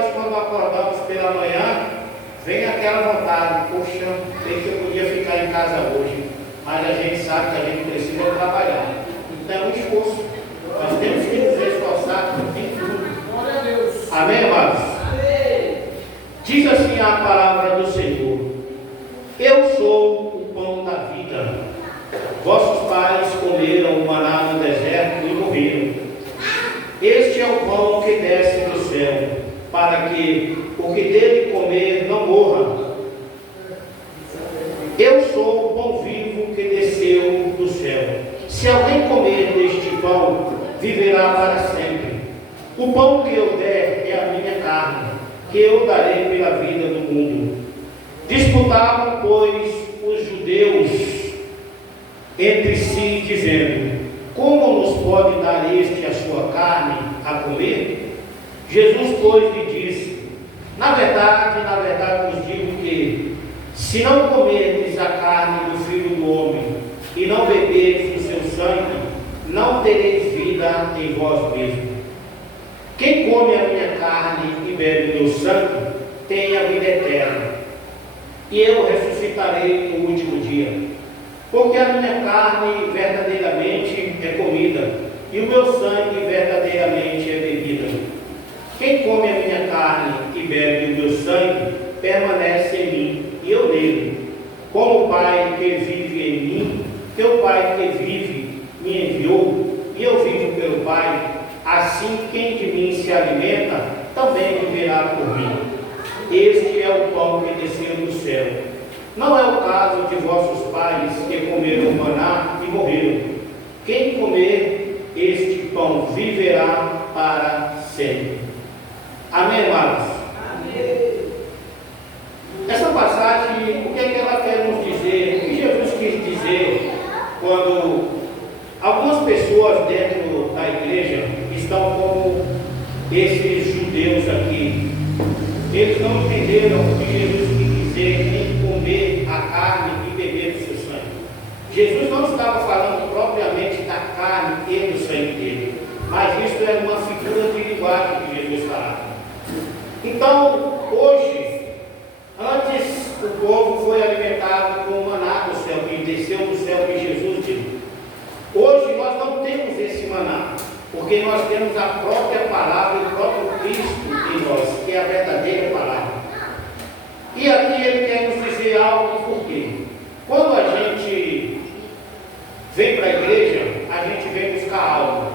nós, quando acordamos pela manhã, vem aquela vontade, poxa, sei que eu podia ficar em casa hoje, mas a gente sabe que a gente precisa trabalhar. Então é um esforço. Nós temos que nos esforçar em tudo. Glória a Deus. Amém, amados? Amém. Diz assim a palavra do Senhor: eu sou o pão da vida. Vossos pais comeram o maná no deserto e morreram. Este é o pão que desce do céu, para que o que dele comer não morra. Eu sou o pão vivo que desceu do céu. Se alguém comer deste pão, viverá para sempre. O pão que eu der é a minha carne, que eu darei pela vida do mundo. Disputavam, pois, os judeus entre si, dizendo: como nos pode dar este a sua carne a comer? Jesus, pois, lhe disse: na verdade vos digo que, se não comerdes a carne do Filho do Homem e não beberdes o seu sangue, não tereis vida em vós mesmos. Quem come a minha carne e bebe o meu sangue tem a vida eterna, e eu ressuscitarei no último dia. Porque a minha carne verdadeiramente é comida, e o meu sangue verdadeiramente é bebida. Quem come a minha carne e bebe o meu sangue permanece em mim, e eu nele. Como o Pai que vive em mim, que o Pai que vive me enviou, e eu vivo pelo Pai, assim quem de mim se alimenta também viverá por mim. Este é o pão que desceu do céu. Não é o caso de vossos pais que comeram maná e morreram. Quem comer este pão viverá para sempre. Amém, amados? Amém. Essa passagem, o que é que ela quer nos dizer? O que Jesus quis dizer quando algumas pessoas dentro da igreja estão como esses judeus aqui? Eles não entenderam o que Jesus quis dizer em comer a carne e beber do seu sangue. Jesus não estava falando propriamente da carne e do sangue dele, mas isso era uma figura de linguagem que Jesus falava. Então, hoje, antes o povo foi alimentado com o maná do céu, que desceu do céu, que Jesus disse. Hoje nós não temos esse maná, porque nós temos a própria palavra e o próprio Cristo em nós, que é a verdadeira palavra. E aqui ele quer nos dizer algo, por quê? Quando a gente vem para a igreja, a gente vem buscar algo.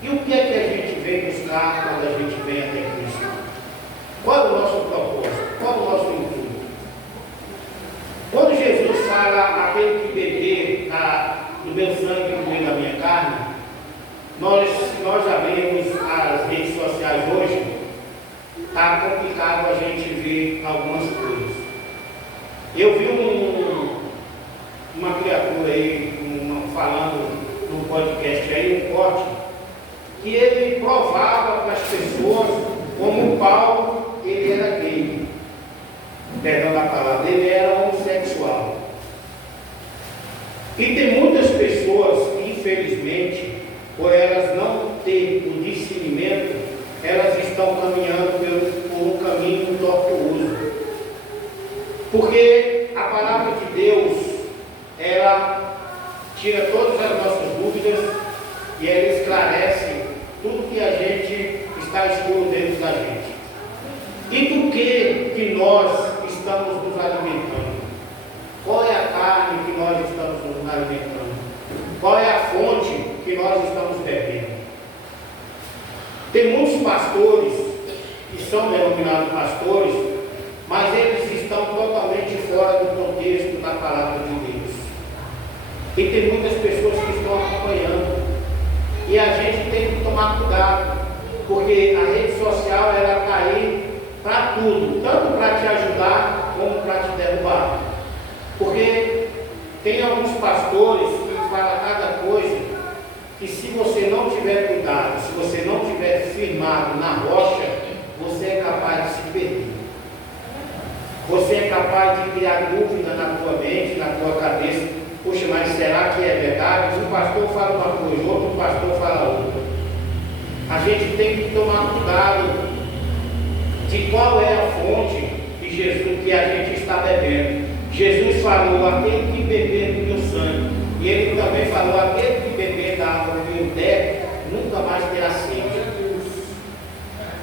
E o que é que a gente vem buscar quando a gente vem até Cristo? Qual é o nosso propósito? Qual é o nosso intuito? Quando Jesus fala, aquele que beber do meu sangue e comer da minha carne, nós abrimos as redes sociais hoje, está complicado a gente ver algumas coisas. Eu vi uma criatura aí falando num podcast aí, um corte, que ele provava para as pessoas como o Paulo, ele era gay. Perdão da palavra, ele era homossexual. E tem muitas pessoas que, infelizmente, por elas não ter o discernimento, elas estão caminhando por um caminho tortuoso. Porque a palavra de Deus, ela tira todas as nossas dúvidas e ela esclarece tudo que a gente está escuro dentro da gente. E do que nós estamos nos alimentando? Qual é a carne que nós estamos nos alimentando? Qual é a fonte que nós estamos bebendo? Tem muitos pastores que são denominados pastores, mas eles estão totalmente fora do contexto da palavra de Deus. E tem muitas pessoas que estão acompanhando. E a gente tem que tomar cuidado, porque a rede social ela está aí para tudo, tanto para te ajudar como para te derrubar. Porque tem alguns pastores que falam cada coisa que, se você não tiver cuidado, se você não tiver firmado na rocha, você é capaz de se perder. Você é capaz de criar dúvida na tua mente, na tua cabeça. Poxa, mas será que é verdade? Um pastor fala uma coisa, outro pastor fala outra. A gente tem que tomar cuidado de qual é a fonte que a gente está bebendo. Jesus falou, aquele que beber do meu sangue, e ele também falou, aquele que beber da água que eu der, nunca mais terá sede.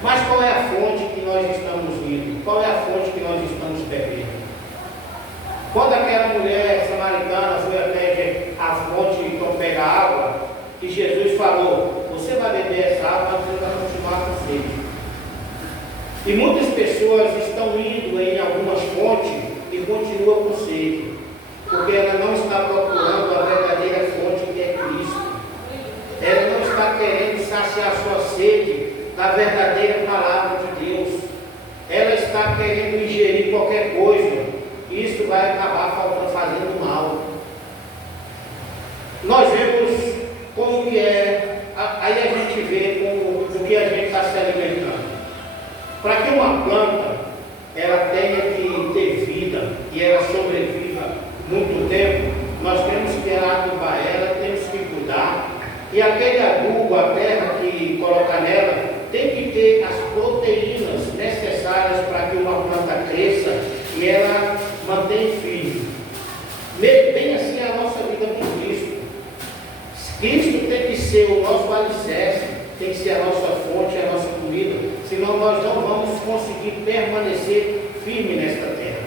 Mas qual é a fonte que nós estamos indo? Qual é a fonte que nós estamos bebendo? Quando aquela mulher samaritana foi até a fonte para pegar água, que Jesus falou, você vai beber essa água, mas você vai continuar com sede. E muitas pessoas estão indo em algumas fontes e continuam com sede, porque ela não está procurando a verdadeira fonte que é Cristo. Ela não está querendo saciar sua sede da verdadeira palavra de Deus. Ela está querendo ingerir qualquer coisa. Isso vai acabar fazendo mal. Nós vemos como que é, aí a gente vê como, do que a gente está se alimentando. Para que uma planta ela tenha que ter vida e ela sobreviva muito tempo, nós temos que adubar ela, temos que cuidar. E aquele adubo, a terra que coloca nela, tem que ter as proteínas necessárias para que uma planta cresça e ela mantenha firme. Bem assim é a nossa vida com Cristo. Cristo tem que ser o nosso alicerce, tem que ser a nossa fonte, a nossa comida, senão nós não vamos conseguir permanecer firme nesta terra.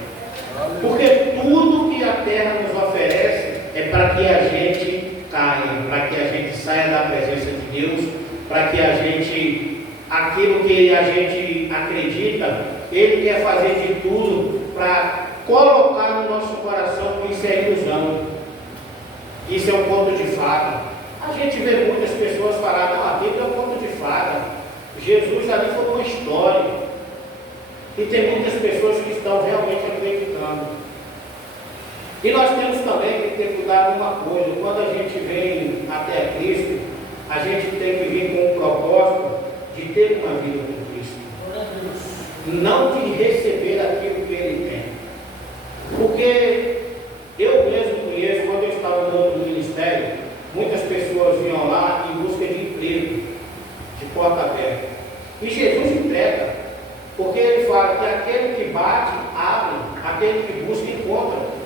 Porque tudo que a terra nos oferece é para que a gente caia, para que a gente saia da presença de Deus, para que a gente, aquilo que a gente acredita, Ele quer fazer de tudo para colocar no nosso coração que isso é ilusão, isso é um conto de fada. A gente vê muitas pessoas falar, não, a Bíblia é um conto de fada, Jesus ali foi uma história, e tem muitas pessoas que estão realmente acreditando. E nós temos também que ter cuidado com uma coisa, quando a gente vem até Cristo, a gente tem que vir com o propósito de ter uma vida com Cristo, não de receber aquilo que Ele tem. Porque eu mesmo conheço, quando eu estava no outro ministério, muitas pessoas vinham lá em busca de emprego, de porta aberta. E Jesus entrega, porque Ele fala que aquele que bate, abre, aquele que busca, encontra.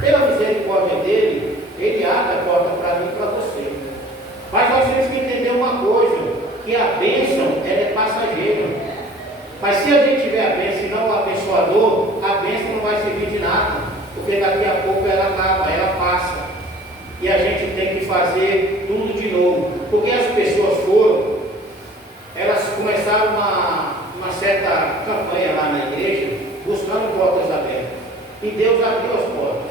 Pela misericórdia dEle, Ele abre a porta para mim e para você. Mas nós temos que entender uma coisa, que a bênção ela é passageira. Mas se a gente tiver a bênção e não o abençoador, a bênção não vai servir de nada, porque daqui a pouco ela acaba, ela passa. E a gente tem que fazer tudo de novo. Porque as pessoas elas começaram uma certa campanha lá na igreja, buscando portas abertas. E Deus abriu as portas.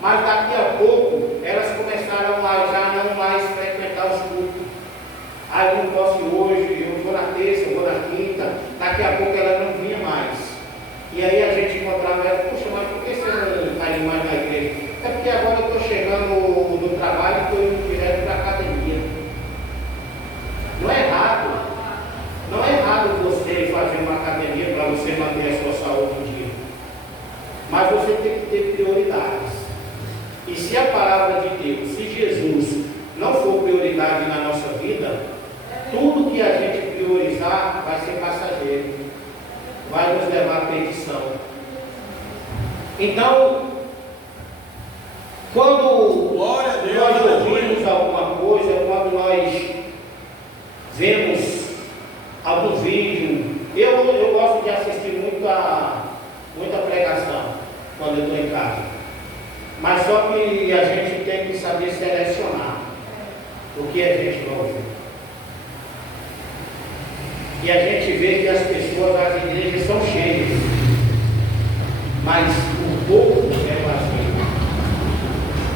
Mas daqui a pouco, elas começaram a já não mais frequentar os cultos. Ah, eu não posso ir hoje, eu vou na terça, eu vou na quinta. Daqui a pouco ela não vinha mais. E aí a gente encontrava ela, puxa, mas por que você não está indo mais na igreja? É porque agora eu estou chegando do trabalho e estou indo direto para a academia. Não é errado. Não é errado você fazer uma academia para você manter a sua saúde em dia. Mas você tem que ter prioridades. E se a palavra de Deus, se Jesus não for prioridade na nossa vida, tudo que a gente priorizar vai ser passageiro, vai nos levar à perdição. Então, quando nós ouvimos alguma coisa, quando nós vemos algum vídeo, eu gosto de assistir muita pregação quando eu estou em casa. Mas só que a gente tem que saber selecionar o que a gente vai ouvir. E a gente vê que as pessoas, as igrejas são cheias, mas o pouco é vazio.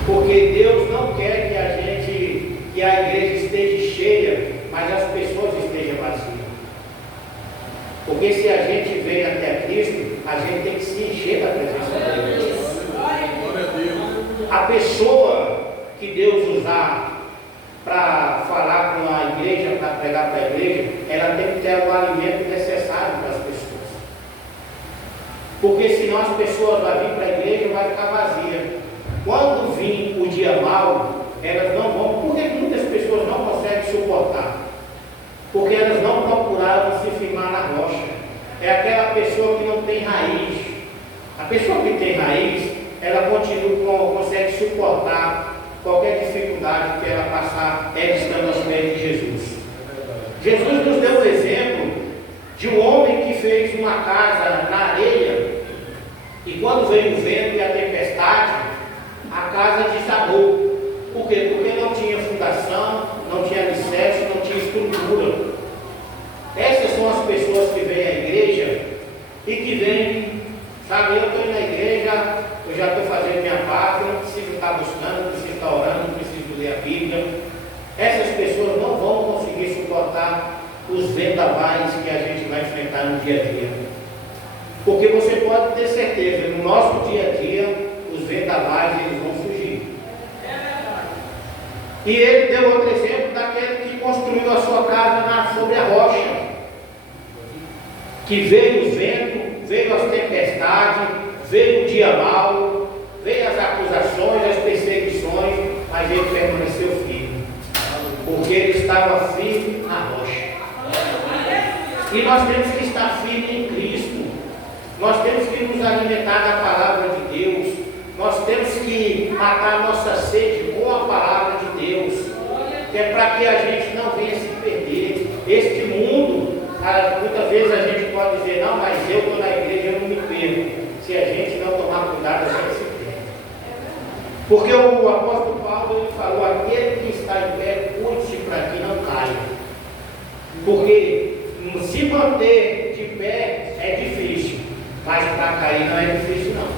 Porque Deus não quer que a igreja esteja cheia, mas as pessoas estejam vazias. Porque se a gente vem até Cristo, a gente tem que se encher da presença dele. A pessoa que Deus usar para falar com a igreja, para pregar para a igreja, ela tem que ter o alimento necessário para as pessoas. Porque senão as pessoas vão vir para a igreja e vai ficar vazia. Quando vir o dia mau, elas não vão, porque muitas pessoas não conseguem suportar. Porque elas não procuraram se firmar na rocha. é aquela pessoa que não tem raiz. A pessoa que tem raiz, ela consegue suportar qualquer dificuldade que ela passar, ela estando aos pés de Jesus. Jesus nos deu um exemplo de um homem que fez uma casa na areia e quando veio o vento e a tempestade, a casa desabou. Por quê? Porque não tinha fundação, não tinha alicerce, não tinha estrutura. Essas são as pessoas que vêm à igreja e que vêm, sabe, eu estou na igreja, eu já estou fazendo minha parte, eu não preciso estar buscando, não preciso estar orando, não preciso ler a Bíblia. Essas pessoas não vão conseguir suportar os vendavais que a gente vai enfrentar no dia a dia. Porque você pode ter certeza, no nosso dia a dia, os vendavais eles vão fugir. E ele deu outro exemplo daquele que construiu a sua casa sobre a rocha. Que veio o vento, veio as tempestades, veio o dia mau, veio as acusações, as perseguições, mas ele permaneceu firme. Porque ele estava firme na rocha. E nós temos que estar firmes em Cristo. Nós temos que nos alimentar da palavra de Deus. Nós temos que matar a nossa sede com a palavra de Deus. Que é para que a gente não venha se perder. Este mundo, muitas vezes a gente pode dizer, não, mas eu estou na igreja, eu não me perco. Se a gente não tomar cuidado, a gente se perde. Porque o apóstolo Paulo ele falou, aquele que está em pé, cuide-se para que não caia. Porque se manter de pé é difícil, mas para cair não é difícil não.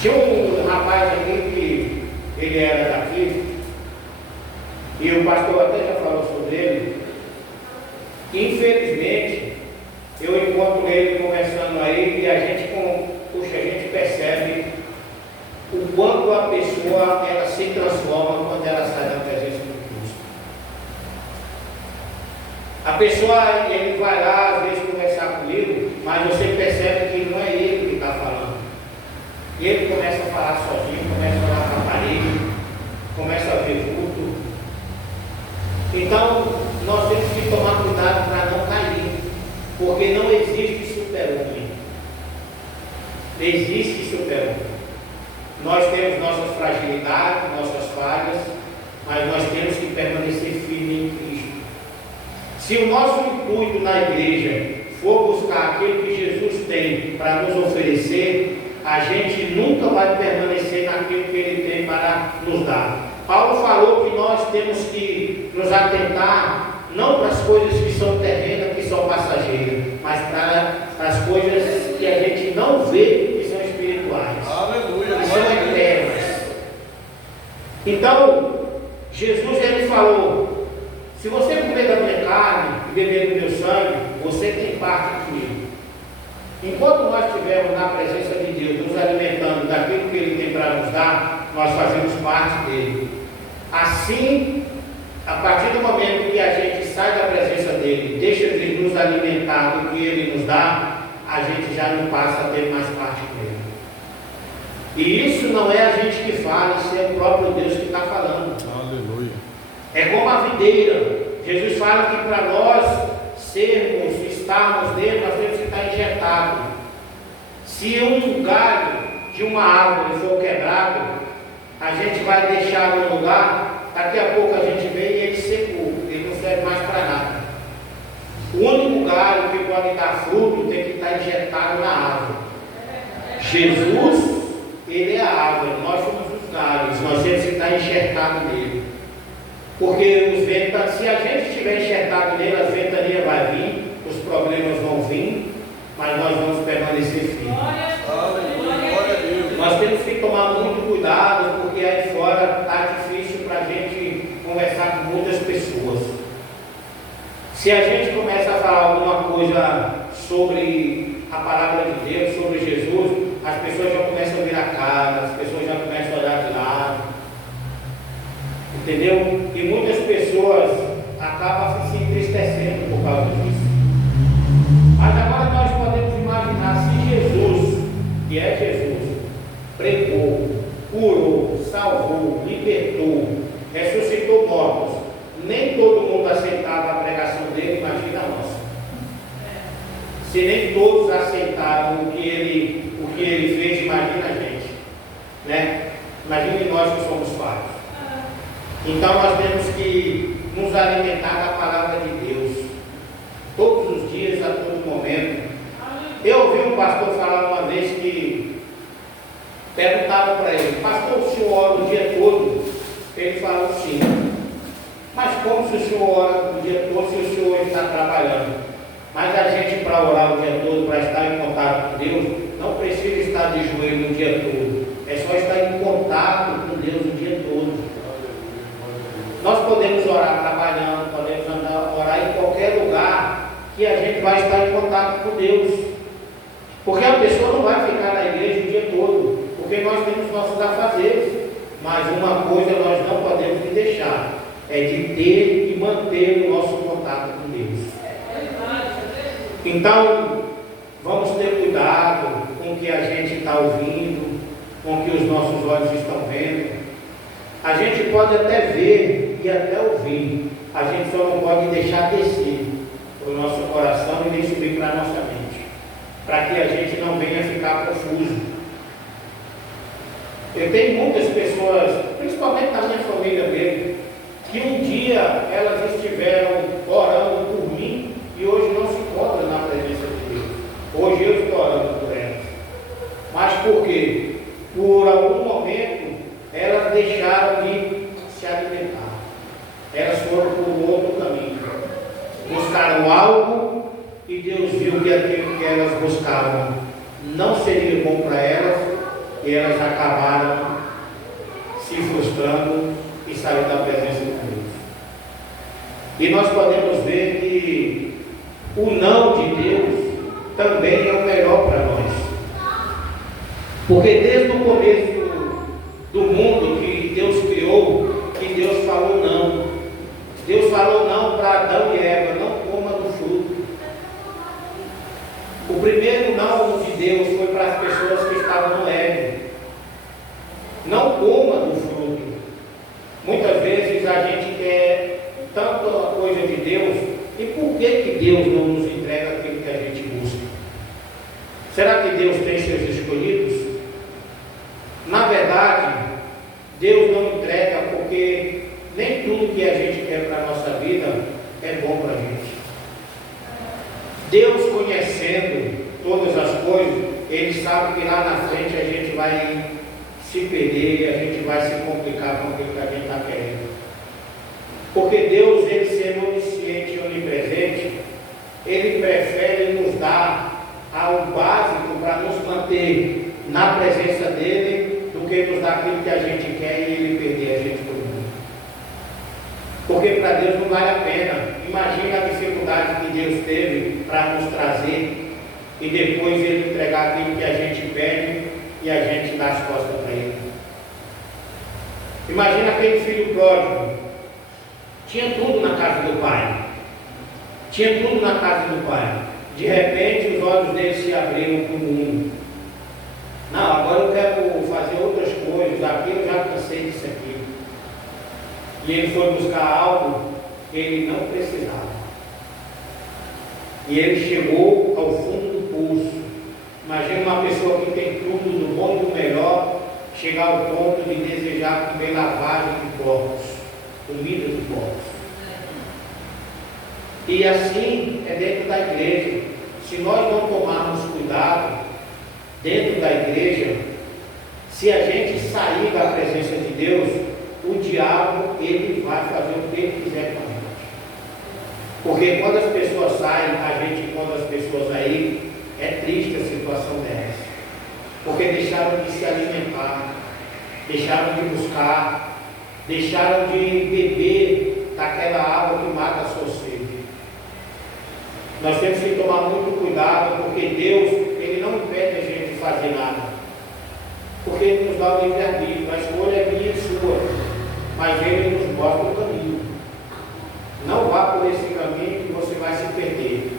Tinha um rapaz aqui que ele era daqui, e o pastor até já falou sobre ele, que infelizmente eu encontro ele conversando aí e a gente percebe o quanto a pessoa ela se transforma quando ela sai da presença de Cristo. A pessoa, ele vai lá às vezes conversar comigo, mas você percebe que não é ele que está falando. E ele começa a falar sozinho, começa a olhar para a parede, começa a ver vulto. Então, nós temos que tomar cuidado para não cair, porque não existe super-homem. Existe super-homem. Nós temos nossas fragilidades, nossas falhas, mas nós temos que permanecer firmes em Cristo. Se o nosso intuito na igreja for buscar aquilo que Jesus tem para nos oferecer, a gente nunca vai permanecer naquilo que Ele tem para nos dar. Paulo falou que nós temos que nos atentar não para as coisas que são terrenas, que são passageiras, mas para as coisas que a gente não vê, que são espirituais. Aleluia, que são eternas. Então, Jesus ele falou, se você comer da minha carne e beber do meu sangue, você tem parte comigo. Enquanto nós estivermos na presença de Deus, nos alimentando daquilo que Ele tem para nos dar, nós fazemos parte dele. Assim, a partir do momento que a gente sai da presença dele, deixa de nos alimentar do que Ele nos dá, a gente já não passa a ter mais parte dele. E isso não é a gente que fala, isso é o próprio Deus que está falando. aleluia. É como a videira. Jesus fala que para nós estarmos nele, nós temos que estar injetados. Se um galho de uma árvore for quebrado, a gente vai deixar no lugar, daqui a pouco a gente vem e ele secou, ele não serve mais para nada. O único galho que pode dar fruto tem que estar injetado na árvore. Jesus, ele é a árvore, nós somos os galhos, nós temos que estar enxertados nele. Porque se a gente estiver enxertado nele, as ventanias vão vir, os problemas vão vir, mas nós vamos permanecer firmes. Nós temos que tomar muito cuidado, porque aí fora está difícil para a gente conversar com muitas pessoas. Se a gente começa a falar alguma coisa sobre a palavra de Deus, sobre Jesus, as pessoas já começam a virar cara, as pessoas já começam a olhar de lado. Entendeu? E muitas pessoas acabam se entristecendo por causa disso. Mas agora nós podemos imaginar se Jesus, que é Jesus, pregou, curou, salvou, libertou, ressuscitou mortos, nem todo mundo aceitava a pregação dele, imagina a nossa. Se nem todos aceitaram o que ele fez, imagina a gente, né? Imagine nós que somos falhos. Então nós temos que nos alimentar da palavra de Deus, todos os dias, a todo momento. Eu ouvi um pastor falar uma vez que perguntaram para ele: pastor, o senhor ora o dia todo? Ele falou: sim. Mas como se o senhor ora o dia todo se o senhor está trabalhando? Mas a gente, para orar o dia todo, para estar em contato com Deus, não precisa estar de joelho o dia todo. É só estar em contato com Deus o dia todo. Nós podemos orar trabalhando, podemos orar em qualquer lugar que a gente vai estar em contato com Deus. Porque a pessoa não vai ficar na igreja o dia todo, porque nós temos nossos afazeres. Mas uma coisa nós não podemos deixar, é de ter e manter o nosso contato com Deus. Então, vamos ter cuidado com o que a gente está ouvindo, com o que os nossos olhos estão vendo. A gente pode até ver e até ouvir, a gente só não pode deixar descer para o nosso coração e nem subir para a nossa mente, para que a gente não venha ficar confuso. Eu tenho muitas pessoas, principalmente na minha família mesmo, que um dia elas estiveram orando por mim e hoje não se encontram na presença de Deus. Hoje eu estou orando por elas. Mas por quê? Por algum momento elas deixaram de se alimentar. Elas foram por um outro caminho. Buscaram algo e Deus viu que aquilo que elas buscavam não seria bom para elas e elas acabaram se frustrando e saindo da presença de Deus. E nós podemos ver que o não de Deus também é o melhor para nós. Porque desde o começo do mundo que Deus criou, que Deus falou não. Deus falou não para Adão e Eva: não coma do fruto. O primeiro não de Deus foi para as pessoas que estavam no Éden: não coma do fruto. Muitas vezes a gente quer tanta coisa de Deus, e por que Deus não nos entrega aquilo que a gente busca? Será que Deus tem seus escolhidos? Na verdade, Deus não entrega porque nem tudo que a gente quer para a nossa vida é bom para a gente. Deus, conhecendo todas as coisas, Ele sabe que lá na frente a gente vai se perder, a gente vai se complicar com aquilo que a gente está querendo. Porque Deus, Ele sendo onisciente e onipresente, Ele prefere nos dar algo básico para nos manter na presença dEle, do que nos dar aquilo que a gente quer e Ele perder a gente por mundo. Porque para Deus não vale a pena. Imagina a dificuldade que Deus teve para nos trazer e depois Ele entregar aquilo que a gente pede e a gente dá as costas para Ele. Imagina aquele filho pródigo. Tinha tudo na casa do pai. Tinha tudo na casa do pai. De repente os olhos dele se abriram para o mundo. Não, agora eu quero fazer outras coisas. Aqui eu já cansei disso aqui. E ele foi buscar algo que ele não precisava. E ele chegou ao fundo do poço. Imagina uma pessoa que tem tudo do bom e do melhor, chegar ao ponto de desejar comer lavagem de porcos, comida de porcos. E assim é dentro da igreja. Se nós não tomarmos cuidado dentro da igreja, se a gente sair da presença de Deus, o diabo, ele vai fazer o que ele quiser com a gente. Porque quando as pessoas saem, a gente encontra as pessoas aí, é triste a situação dessa. Porque deixaram de se alimentar, deixaram de buscar, deixaram de beber daquela água que mata a sua sede. Nós temos que tomar muito cuidado, porque Deus, Ele não impede a gente de fazer nada. Porque Ele nos dá o livre-arbítrio, a escolha é minha e sua, mas Ele nos mostra o caminho. Não vá por esse caminho que você vai se perder.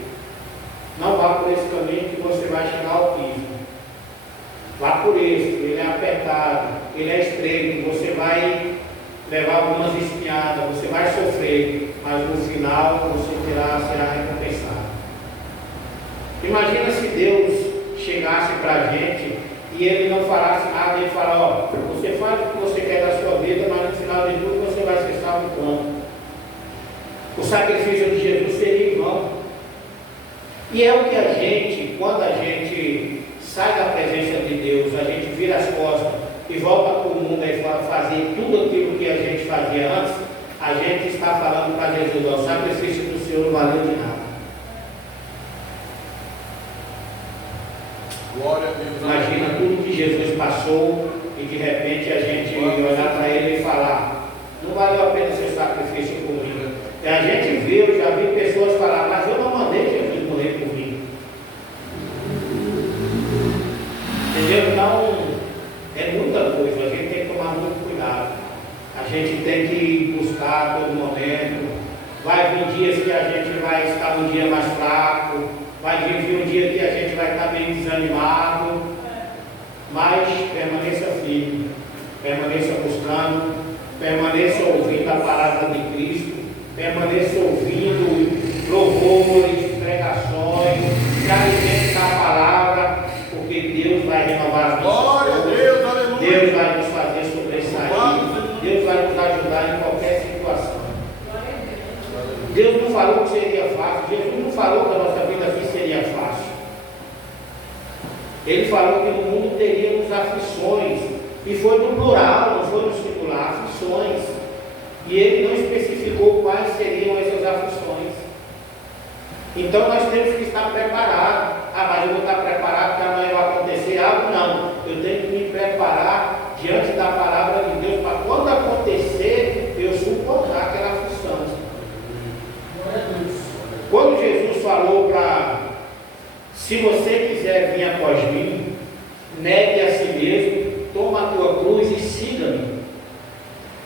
Não vá por esse caminho que você vai chegar ao abismo. Vá por esse, ele é apertado, ele é estreito, você vai levar algumas espinhadas, você vai sofrer, mas no final você será recompensado. Imagina se Deus chegasse para a gente e Ele não falasse nada, Ele fala, ó, você faz o que você quer da sua vida, mas no final de tudo você vai ser salvo quando? O sacrifício de Jesus seria em vão. E é o que a gente, quando a gente sai da presença de Deus, a gente vira as costas e volta para o mundo e fazer tudo aquilo que a gente fazia antes, a gente está falando para Jesus, ó, o sacrifício do Senhor não valeu de nada. Glória a Deus. Imagina tudo que Jesus passou e de repente a gente olhar para Ele e falar, não valeu a pena ser sacrifício por mim. E a gente viu, já vi pessoas falar, mas eu não mandei Jesus morrer por mim. Entendeu? Então, é muita coisa, a gente tem que tomar muito cuidado. A gente tem que buscar a todo momento. Vai vir dias que a gente vai estar um dia mais fraco, vai vir um dia que a gente vai estar meio desanimado, mas permaneça firme, permaneça buscando, permaneça ouvindo a palavra de Cristo, permaneça ouvindo louvores, pregações, se alimente da palavra, porque Deus vai renovar as nossas forças, Deus vai nos fazer sobressair, Deus vai nos ajudar em qualquer situação. Deus não falou que seria fácil, Jesus não falou que a nossa vida aqui seria fácil. Ele falou que no mundo teríamos aflições, e foi no plural, não foi no singular, aflições. E ele não especificou quais seriam essas aflições. Então nós temos que estar preparados. Ah, mas eu vou estar preparado para amanhã vai acontecer algo? Não. Eu tenho que me preparar diante da palavra de Deus para quando acontecer, eu suportar aquela aflição. Quando Jesus falou para, se você quiser vir após mim, negue a si mesmo, toma a tua cruz e siga-me.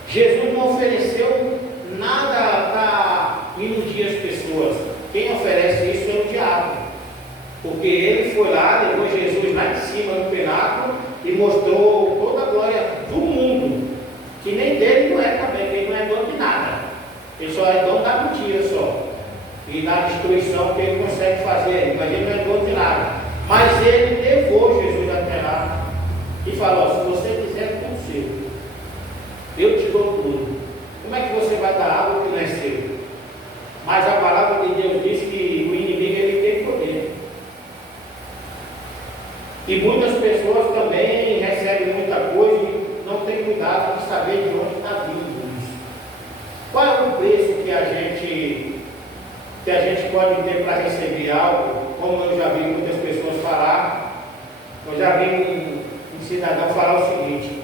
Jesus não ofereceu nada para iludir as pessoas. Quem oferece isso é o diabo. Porque ele foi lá, levou Jesus lá em cima no pináculo e mostrou toda a glória do mundo. Que nem dele não é também, ele não é dono de nada. Ele só é dono da mentira só. E da destruição que ele consegue fazer, mas ele não é dono de nada. Mas ele levou Jesus até lá e falou, se você quiser, tudo seu. Eu te dou tudo. Como é que você vai dar algo que não é seu? Mas a palavra de Deus diz que o inimigo ele tem poder. E muitas pessoas também recebem muita coisa e não têm cuidado de saber de onde está vindo isso. Qual é o preço que a gente pode ter para receber algo? Como eu já vi muitas pessoas falar, eu já vi um cidadão falar o seguinte: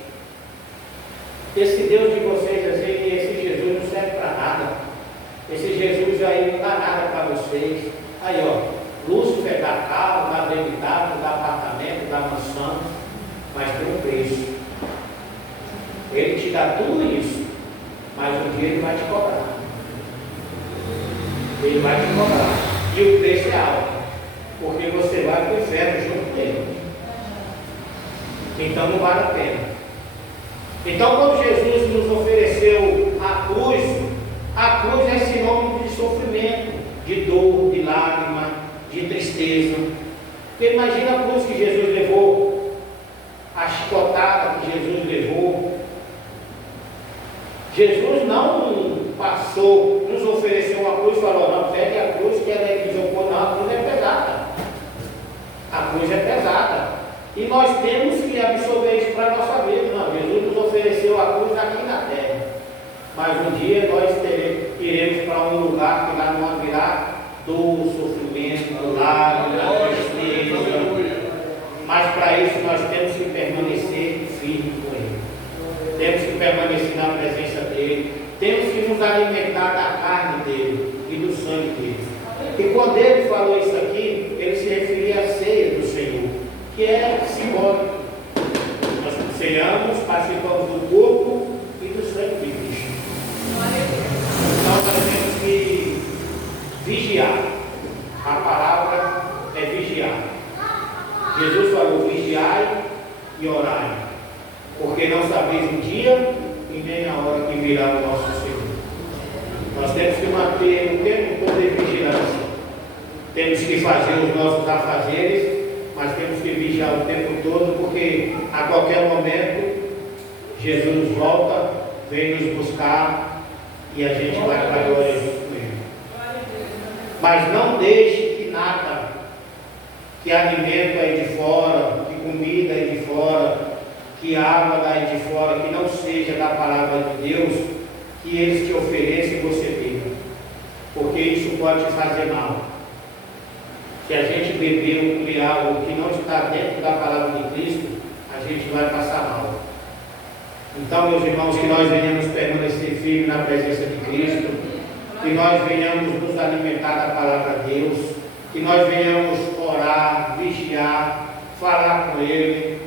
esse Deus de vocês, esse Jesus não serve para nada, esse Jesus aí não dá nada para vocês. Aí ó, Lúcifer dá carro, dá habitável, dá apartamento, dá mansão, mas tem um preço. Ele te dá tudo isso, mas um dia ele vai te cobrar. Ele vai te cobrar. E o preço é alto, porque você vai para o inferno junto dele. Então não vale a pena. Então quando Jesus nos ofereceu a cruz é sinônimo de sofrimento, de dor, de lágrima, de tristeza. Porque imagina a cruz que Jesus levou, a chicotada que Jesus levou. Jesus não passou, nos ofereceu uma cruz e falou, não, pegue a cruz que ela é isopor. Não, a cruz é pesada. A cruz é pesada. E nós temos que absorver isso para a nossa vida. Não, Jesus nos ofereceu a cruz aqui na terra. Mas um dia nós iremos para um lugar que lá não haverá dor, sofrimento, lágrima, tristeza. Mas para isso nós temos que permanecer firmes com Ele. Temos que permanecer na presença dEle. Temos que nos alimentar da carne dEle e do sangue dEle. E quando Ele falou isso aqui, Ele se referia à ceia do Senhor, que é simbólico. Nós ceamos, participamos do corpo e do sangue de Cristo. Então nós temos que vigiar. A palavra é vigiar. Jesus falou, vigiai e orai, porque não sabeis o dia e nem a hora que virá o nosso Senhor. Nós temos que manter o tempo todo de vigilância. temos que fazer os nossos afazeres, mas temos que vigiar o tempo todo, porque a qualquer momento Jesus volta, vem nos buscar e a gente vai para a glória junto com Ele. Mas não deixe que nada, que alimento aí de fora, que comida aí de fora, que água daí de fora, que não seja da palavra de Deus, que eles te ofereçam e você beba, porque isso pode te fazer mal. Se a gente beber ou comer algo que não está dentro da palavra de Cristo, a gente vai passar mal. Então, meus irmãos, que nós venhamos permanecer firmes na presença de Cristo, que nós venhamos nos alimentar da palavra de Deus, que nós venhamos orar, vigiar, falar com Ele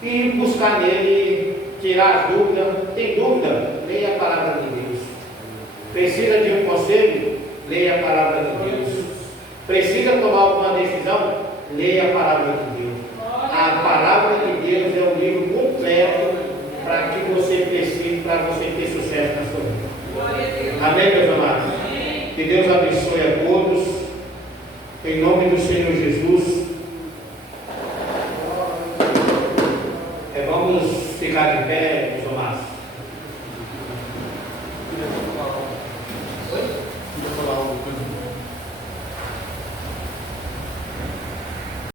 e buscar nele, tirar as dúvidas. Tem dúvida? Leia a palavra de Deus. Precisa de um conselho? Leia a palavra de Deus. Precisa tomar alguma decisão? Leia a palavra de Deus. A palavra de Deus é um livro completo para que você precise, para você ter sucesso na sua vida. Amém, meus amados? Que Deus abençoe a todos. Em nome do Senhor Jesus.